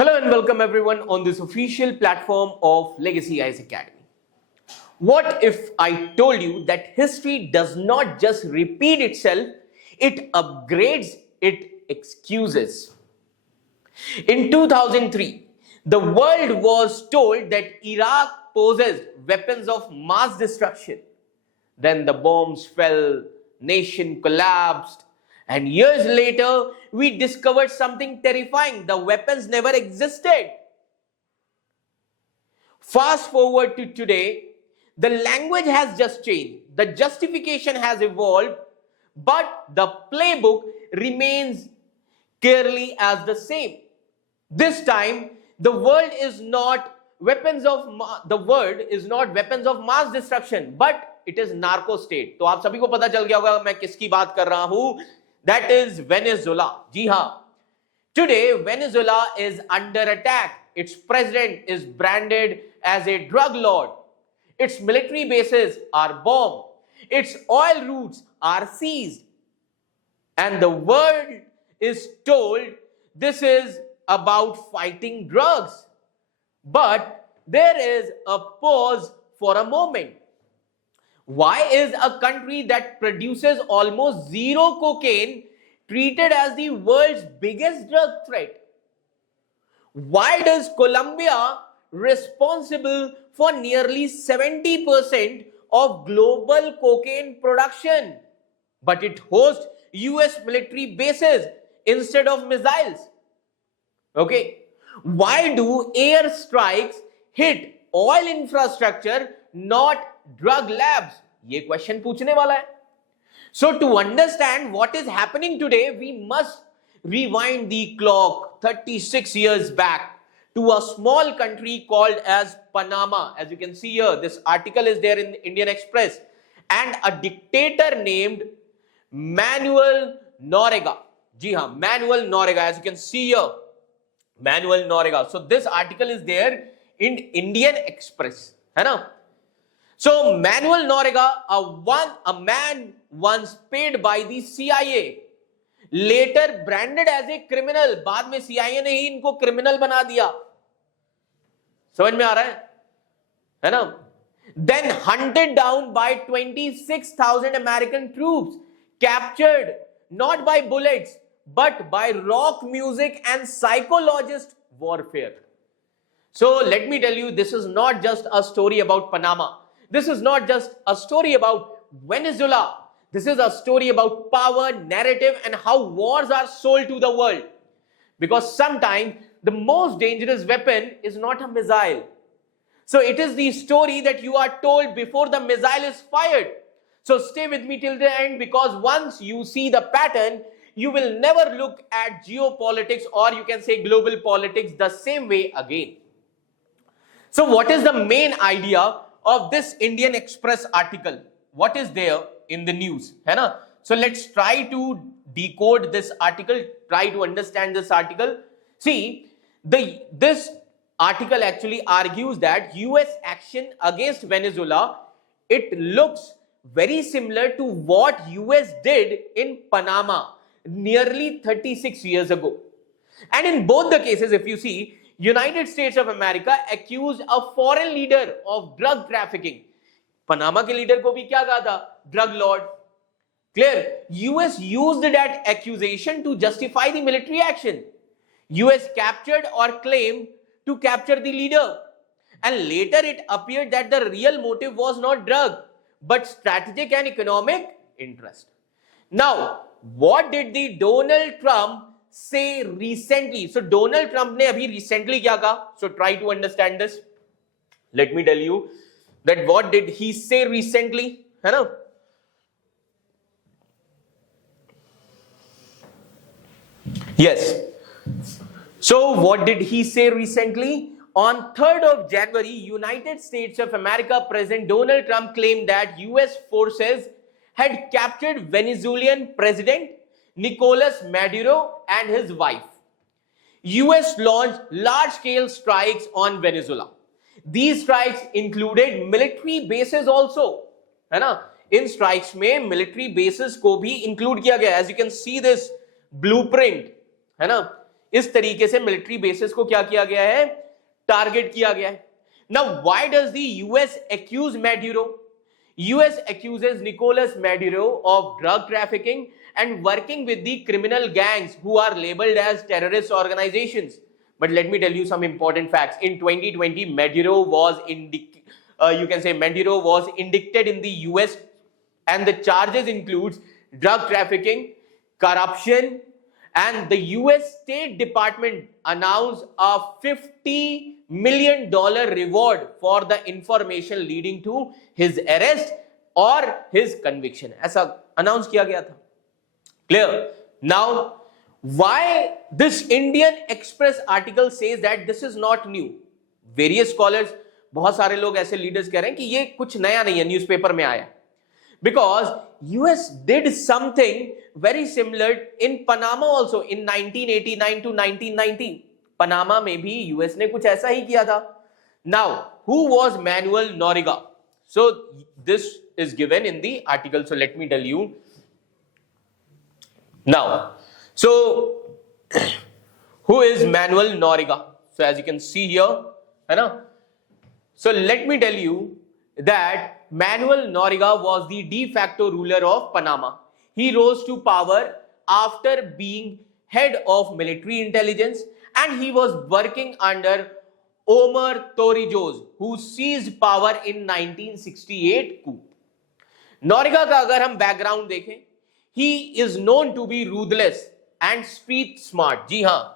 Hello and welcome everyone on this official platform of Legacy Eyes Academy. What if I told you that history does not just repeat itself, it upgrades, it excuses? In 2003, the world was told that Iraq possessed weapons of mass destruction. Then the bombs fell, nation collapsed, and years later, we discovered something terrifying. The weapons never existed. Fast forward to today, the language has just changed, the justification has evolved, but the playbook remains clearly as the same. This time, the world is not weapons of mass destruction, but it is narco state. तो आप सभी को पता चल गया होगा मैं किसकी बात कर रहा हूं. That is Venezuela. जी हाँ. Today, Venezuela is under attack. Its president is branded as a drug lord. Its military bases are bombed. Its oil routes are seized. And the world is told this is about fighting drugs. But there is a pause for a moment. Why is a country that produces almost zero cocaine treated as the world's biggest drug threat? Why does Colombia responsible for nearly 70% of global cocaine production, but it hosts US military bases instead of missiles? Okay. Why do air strikes hit oil infrastructure, not drug labs? ये question पूछने वाला है. So to understand what is happening today, we must rewind the clock 36 years back to a small country called as Panama. As you can see here, this article is there in Indian Express, and a dictator named Manuel Noriega. जी हाँ, Manuel Noriega. As you can see here, Manuel Noriega. So this article is there in Indian Express, है ना? So Manuel Noriega, a man once paid by the CIA, later branded as a criminal. बाद में CIA ने ही इनको criminal बना दिया. समझ में आ रहा है ना? Then hunted down by 26,000 American troops, captured not by bullets but by rock music and psychologist warfare. So let me tell you, this is not just a story about Panama. This is not just a story about Venezuela. This is a story about power, narrative, and how wars are sold to the world. Because sometimes the most dangerous weapon is not a missile. So it is the story that you are told before the missile is fired. So stay with me till the end, because once you see the pattern, you will never look at geopolitics, or you can say global politics, the same way again. So what is the main idea of this Indian Express article? What is there in the news? है ना? So let's try to decode this article, try to understand this article. See, this article actually argues that US action against Venezuela, it looks very similar to what US did in Panama nearly 36 years ago. And in both the cases, if you see, United States of America accused a foreign leader of drug trafficking. Panama के leader को भी क्या कहा था? Drug lord. Clear? US used that accusation to justify the military action. US captured or claimed to capture the leader. And later it appeared that the real motive was not drug, but strategic and economic interest. Now, what did the Donald Trump say recently? So Donald Trump ने अभी recently क्या कहा? So try to understand this. Let me tell you that what did he say recently, है ना? Yes. So what did he say recently? On 3rd of January, United States of America President Donald Trump claimed that US forces had captured Venezuelan President Nicolas Maduro and his wife. US launched large-scale strikes on Venezuela. These strikes included military bases also, है ना? इन strikes में military bases को भी include किया गया. As you can see this blueprint, है ना? इस तरीके से मिलिट्री बेसिस को क्या किया गया है, टारगेट किया गया है. Now why does the US accuse Maduro? US accuses Nicolas Maduro of drug trafficking and working with the criminal gangs who are labeled as terrorist organizations. But let me tell you some important facts. In 2020, Maduro was indicted in the US, and the charges includes drug trafficking, corruption, and the US State Department announced a $50 million reward for the information leading to his arrest or his conviction. ऐसा announce किया गया था. Clear? Now, why this Indian Express article says that this is not new? Various scholars, बहुत सारे लोग ऐसे leaders कह रहे हैं कि ये कुछ नया नहीं है, न्यूज़पेपर में आया. Because US did something very similar in Panama also in 1989 to 1990. Panama में भी यूएस ने कुछ ऐसा ही किया था. Now, who was Manuel Noriega? So this is given in the article. So let me tell you now. So who is Manuel Noriega? So as you can see here, है ना? So let me tell you that Manuel Noriega was the de facto ruler of Panama. He rose to power after being head of military intelligence, and he was working under Omar Torrijos, who seized power in 1968 coup. Noriega का अगर हम background देखें, he is known to be ruthless and street smart. जी हाँ,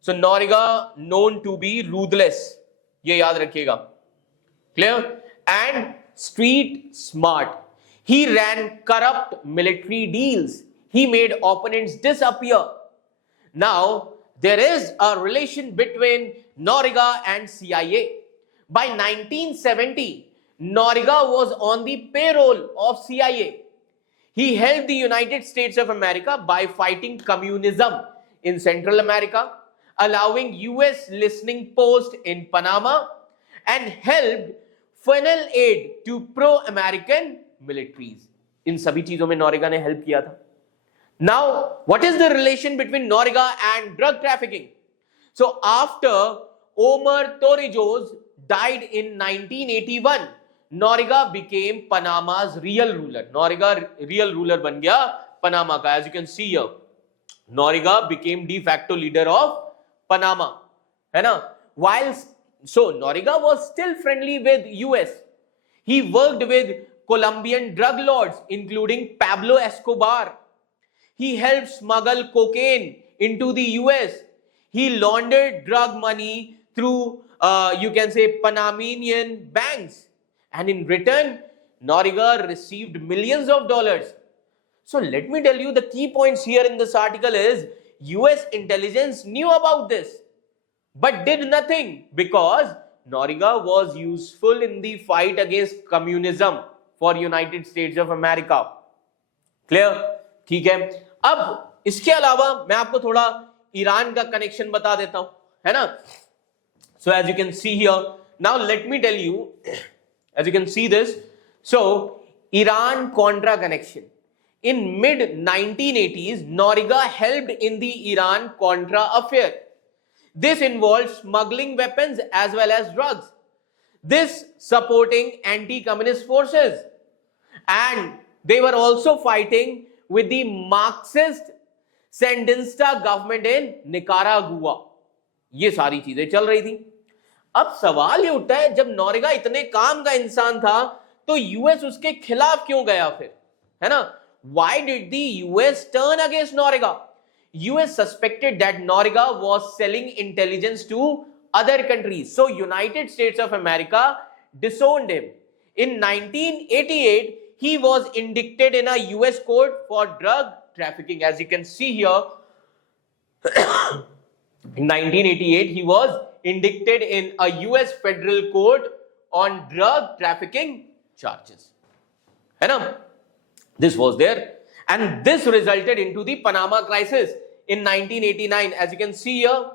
so Noriega known to be ruthless, ये याद रखिएगा. Clear? And street smart. He ran corrupt military deals. He made opponents disappear. Now, there is a relation between Noriega and CIA. By 1970, Noriega was on the payroll of CIA. He helped the United States of America by fighting communism in Central America, allowing US listening posts in Panama, and helped funnel aid to pro-American militaries. इन सभी चीजों में Noriega ने help किया था. Now, what is the relation between Noriega and drug trafficking? So, after Omar Torrijos died in 1981, Noriega became Panama's real ruler. Noriega real ruler बन गया Panama का. As you can see here, Noriega became de facto leader of Panama, है ना? So Noriega was still friendly with US. He worked with Colombian drug lords, including Pablo Escobar. He helped smuggle cocaine into the US. He laundered drug money through, you can say, Panamanian banks. And in return, Noriega received millions of dollars. So let me tell you, the key points here in this article is US intelligence knew about this, but did nothing because Noriega was useful in the fight against communism for United States of America. Clear? ठीक है. अब इसके अलावा मैं आपको थोड़ा Iran का connection बता देता हूं, है ना? So as you can see here, now let me tell you, as you can see this, so Iran-Contra connection. In mid-1980s, Noriega helped in the Iran-Contra affair. This involved smuggling weapons as well as drugs. This supporting anti-communist forces. And they were also fighting with the Marxist Sandinista government in Nicaragua. ये सारी चीजें चल रही थी. अब सवाल ये उठता है, जब नोरिगा इतने काम का इंसान था तो यूएस उसके खिलाफ क्यों गया फिर, है ना? Why did the US turn against Noriega? US suspected that Noriega was selling intelligence to other countries. So United States of America disowned him. In 1988, he was indicted in a US court for drug trafficking. As you can see here, in 1988, he was indicted in a US federal court on drug trafficking charges. है ना? This was there, and this resulted into the Panama crisis in 1989. As you can see here,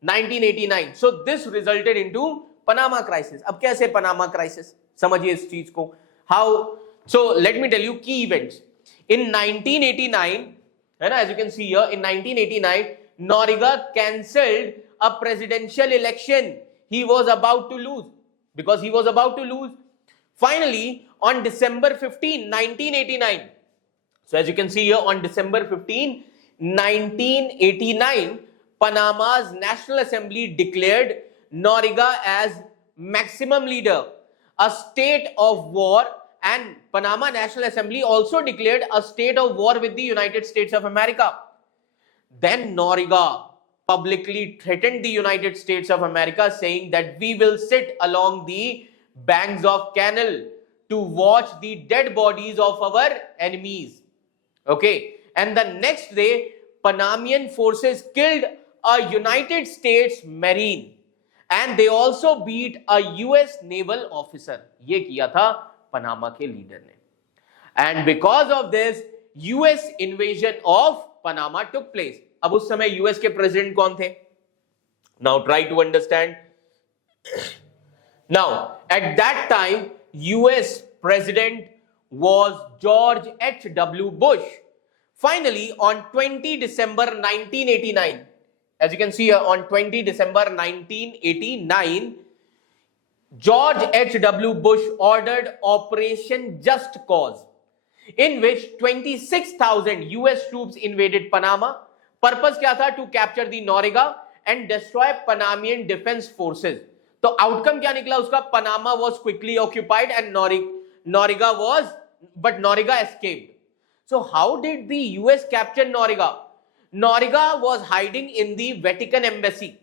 1989. So this resulted into Panama crisis. अब कैसे Panama crisis? समझिए इस चीज को. How? So let me tell you key events. In 1989, है ना? As you can see here, in 1989, Noriga cancelled a presidential election he was about to lose, because he was about to lose. Finally, on December 15, 1989, so as you can see here, on December 15, 1989, Panama's National Assembly declared Noriga as maximum leader, a state of war, and Panama National Assembly also declared a state of war with the United States of America. Then Noriga publicly threatened the United States of America, saying that we will sit along the banks of canal to watch the dead bodies of our enemies. Okay, and the next day Panamanian forces killed a United States Marine and they also beat a US naval officer. ये किया था Panama के leader ने. And because of this, US invasion of Panama took place. अब उस समय US के president कौन थे? Now try to understand. Now at that time US president was George H.W. Bush. Finally, on 20 December 1989, as you can see here, on 20 December 1989, George H.W. Bush ordered Operation Just Cause, in which 26,000 US troops invaded Panama. Purpose क्या था? To capture the Noriga and destroy Panamanian defense forces. तो outcome क्या निकला उसका? Panama was quickly occupied and Noriga escaped. So how did the US capture Noriga? Noriga was hiding in the Vatican embassy.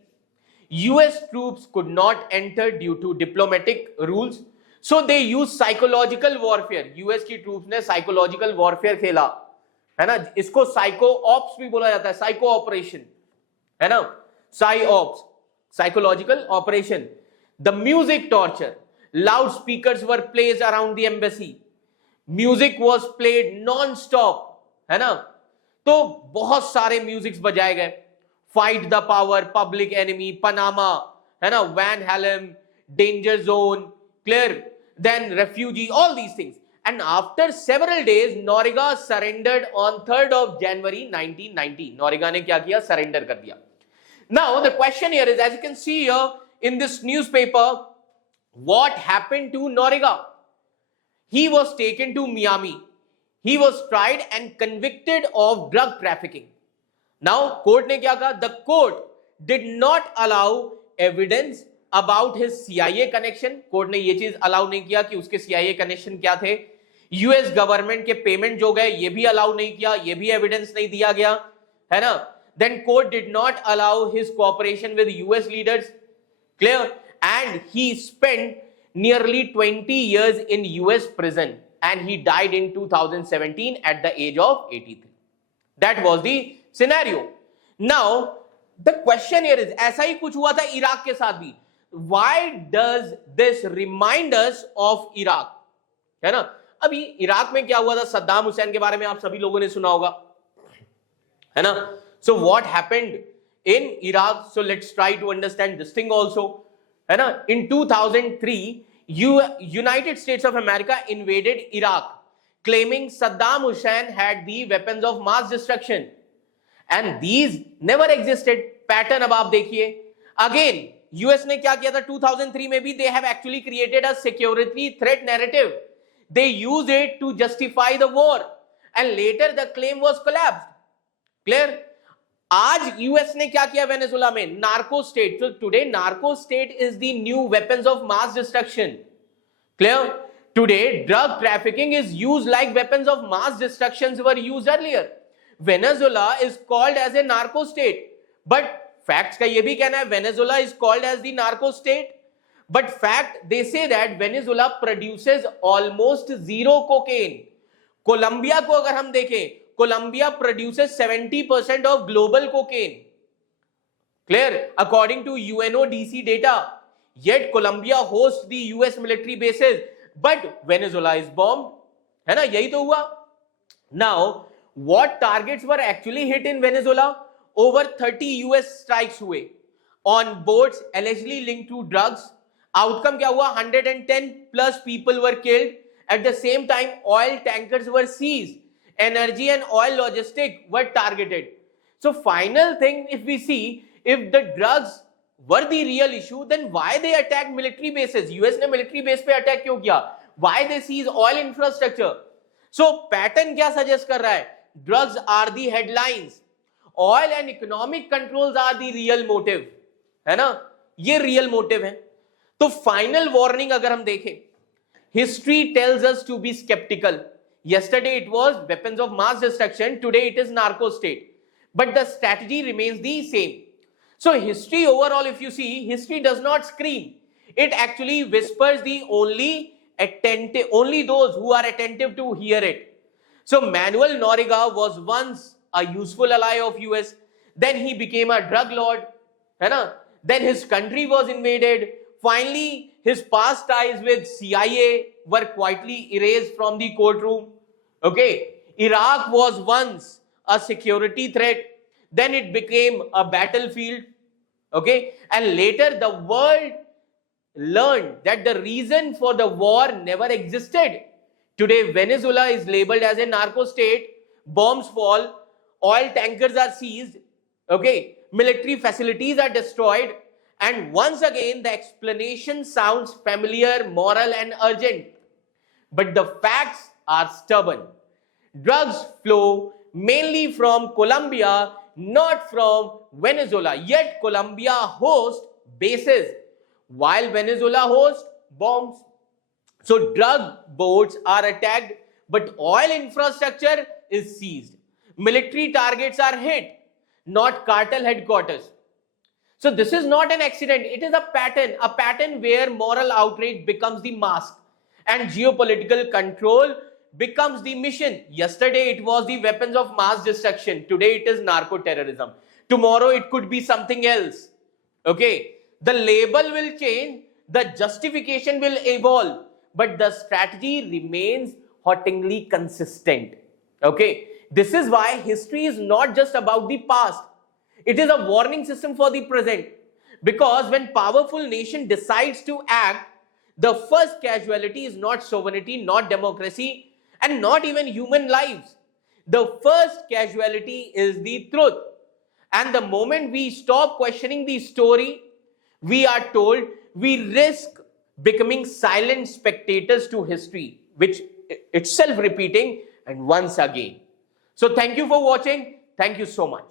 US troops could not enter due to diplomatic rules. So they used psychological warfare. US की troops ने psychological warfare खेला, है ना? इसको psycho ops भी बोला जाता है, psycho operation, है ना? Psy ops, psychological operation. The music torture. Loudspeakers were placed around the embassy. Music was played non-stop, है ना? तो बहुत सारे म्यूजिक्स बजाए गए. Fight the Power, Public Enemy, Panama, है ना? Van Halen, Danger Zone, clear? Then Refugee, all these things. And after several days, Noriga surrendered on 3rd of January 1990. Noriga ने क्या किया? Surrender कर दिया. Now the question here is, as you can see here in this newspaper, what happened to Noriga? He was taken to Miami. He was tried and convicted of drug trafficking. Now, court ने क्या कहा? The court did not allow evidence about his CIA connection. Court ने ये चीज allow नहीं किया कि उसके CIA कनेक्शन क्या थे. यूएस गवर्नमेंट के पेमेंट जो गए ये भी अलाउ नहीं किया, ये भी एविडेंस नहीं दिया गया, है ना? Then court did not allow his cooperation with US leaders. Clear? And he spent nearly 20 years in US prison and he died in 2017 at the age of 83. That was the scenario. Now the question here is, ऐसा ही कुछ हुआ था Iraq के साथ भी. Why does this remind us of Iraq? है ना? अभी इराक में क्या हुआ था? सद्दाम हुसैन के बारे में आप सभी लोगों ने सुना होगा, है ना? So what happened in Iraq? So let's try to understand this thing also, है ना? In 2003, United States of America invaded Iraq, claiming Saddam Hussein had the weapons of mass destruction, and these never existed. Pattern अब आप देखिए. Again, US ने क्या किया था 2003 में भी? They have actually created a security threat narrative. They used it to justify the war, and later the claim was collapsed. Clear? आज यूएस ने क्या किया वेनेजुला में? Narco state. So today narco state is the new weapons of mass destruction. Clear? Today drug trafficking is used like weapons of mass destructions were used earlier. Venezuela is called as a narco state, but facts का ये भी कहना है Venezuela is called as the narco state, but fact they say that Venezuela produces almost zero cocaine. Colombia को अगर हम देखें, Colombia produces 70% of global cocaine. Clear? According to UNODC data. Yet Colombia hosts the US military bases, but Venezuela is bombed. है ना? यही तो हुआ. Now, what targets were actually hit in Venezuela? Over 30 US strikes हुए on boats allegedly linked to drugs. Outcome क्या हुआ? 110 plus people were killed. At the same time, oil tankers were seized. Energy and oil logistics were targeted. So final thing, if we see, if the drugs were the real issue, then why they attacked military bases? US ने military base पे attack क्यों किया? Why they seize oil infrastructure? So pattern क्या suggest कर रहा है? Drugs are the headlines. Oil and economic controls are the real motive. है ना? ये real motive है. तो final warning अगर हम देखें, history tells us to be skeptical. Yesterday it was weapons of mass destruction. Today it is narco state. But the strategy remains the same. So history overall, if you see, history does not scream. It actually whispers the only those who are attentive to hear it. So Manuel Noriega was once a useful ally of US. Then he became a drug lord. है ना? Then his country was invaded. Finally, his past ties with CIA were quietly erased from the courtroom. Okay, Iraq was once a security threat. Then it became a battlefield. Okay, and later the world learned that the reason for the war never existed. Today, Venezuela is labeled as a narco state. Bombs fall, oil tankers are seized. Okay, military facilities are destroyed. And once again, the explanation sounds familiar, moral, and urgent. But the facts are stubborn. Drugs flow mainly from Colombia, not from Venezuela. Yet Colombia hosts bases, while Venezuela hosts bombs. So drug boats are attacked, but oil infrastructure is seized. Military targets are hit, not cartel headquarters. So this is not an accident. It is a pattern where moral outrage becomes the mask and geopolitical control becomes the mission. Yesterday it was the weapons of mass destruction. Today it is narco terrorism. Tomorrow it could be something else. Okay. The label will change. The justification will evolve. But the strategy remains hauntingly consistent. Okay. This is why history is not just about the past. It is a warning system for the present. Because when powerful nation decides to act, the first casualty is not sovereignty, not democracy, and not even human lives. The first casualty is the truth. And the moment we stop questioning the story, we are told we risk becoming silent spectators to history, which itself repeating and once again. So thank you for watching. Thank you so much.